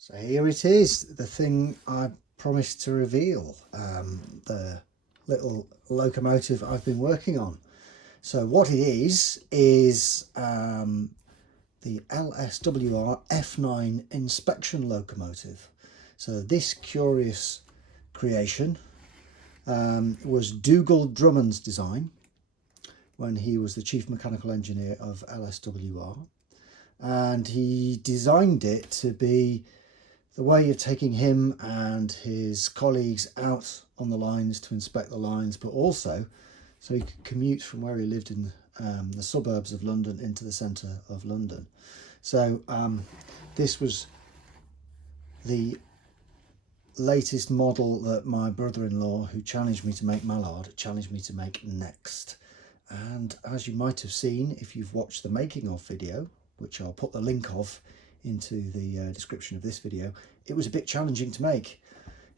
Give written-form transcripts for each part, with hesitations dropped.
So here it is, the thing I promised to reveal, the little locomotive I've been working on. So what it is the LSWR F9 inspection locomotive. So this curious creation was Dougal Drummond's design when he was the chief mechanical engineer of LSWR, and he designed it to be the way of taking him and his colleagues out on the lines to inspect the lines, but also so he could commute from where he lived in the suburbs of London into the centre of London. So this was the latest model that my brother-in-law, who challenged me to make Mallard, challenged me to make next. And as you might have seen if you've watched the making of video, which I'll put the link of into the description of this video, it was a bit challenging to make,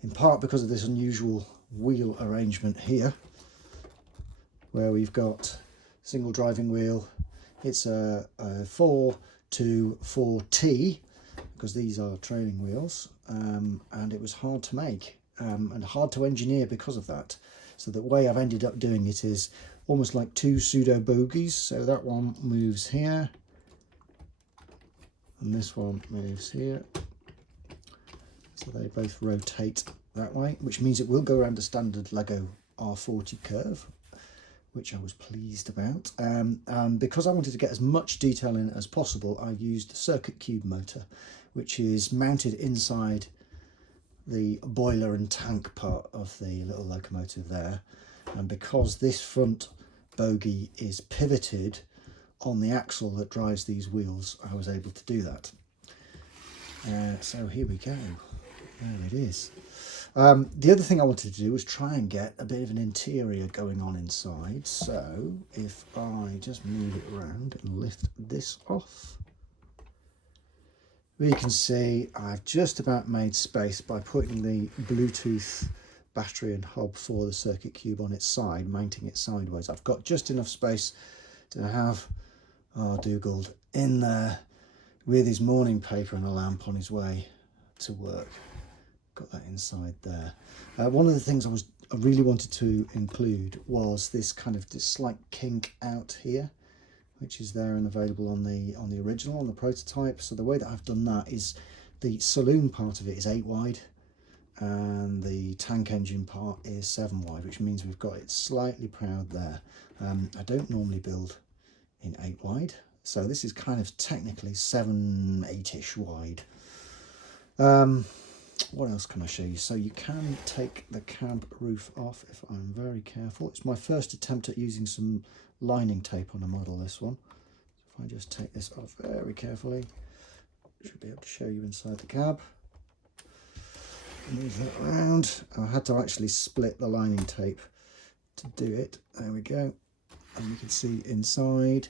in part because of this unusual wheel arrangement here, where we've got single driving wheel. It's a 4-4T, because these are trailing wheels, and it was hard to make and hard to engineer because of that. So the way I've ended up doing it is almost like two pseudo bogies. So that one moves here and this one moves here, so they both rotate that way, which means it will go around a standard Lego R40 curve, which I was pleased about. Because I wanted to get as much detail in as possible, I've used the circuit cube motor, which is mounted inside the boiler and tank part of the little locomotive there. And because this front bogie is pivoted on the axle that drives these wheels, I was able to do that. So here we go, there it is. The other thing I wanted to do was try and get a bit of an interior going on inside. So if I just move it around and lift this off, we can see I've just about made space by putting the Bluetooth battery and hob for the circuit cube on its side, mounting it sideways. I've got just enough space to have our Dougal in there with his morning paper and a lamp on his way to work. Got that inside there. One of the things I really wanted to include was this kind of slight kink out here, which is there and available on the original, on the prototype. So the way that I've done that is the saloon part of it is 8 wide and the tank engine part is 7 wide, which means we've got it slightly proud there. I don't normally build in 8 wide, so this is kind of technically 7-8ish wide. What else can I show you? So you can take the cab roof off if I'm very careful. It's my first attempt at using some lining tape on a model, this one. If I just take this off very carefully, I should be able to show you inside the cab. Move that around. I had to actually split the lining tape to do it. There we go. And you can see inside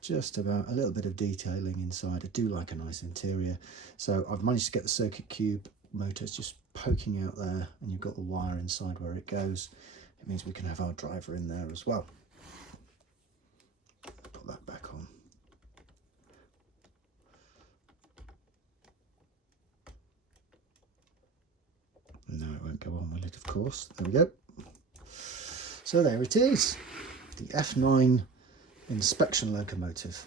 just about a little bit of detailing inside. I do like a nice interior. So I've managed to get the circuit cube motors just poking out there, and you've got the wire inside where it goes. It means we can have our driver in there as well. Put that back on. No, it won't go on, will it? Of course. There we go. So there it is, the F9 inspection locomotive.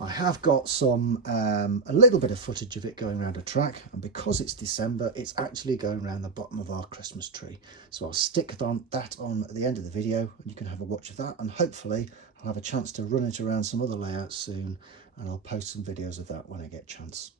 I have got some a little bit of footage of it going around a track, and because it's December, it's actually going around the bottom of our Christmas tree. So I'll stick that on at the end of the video, and you can have a watch of that, and hopefully I'll have a chance to run it around some other layouts soon, and I'll post some videos of that when I get a chance.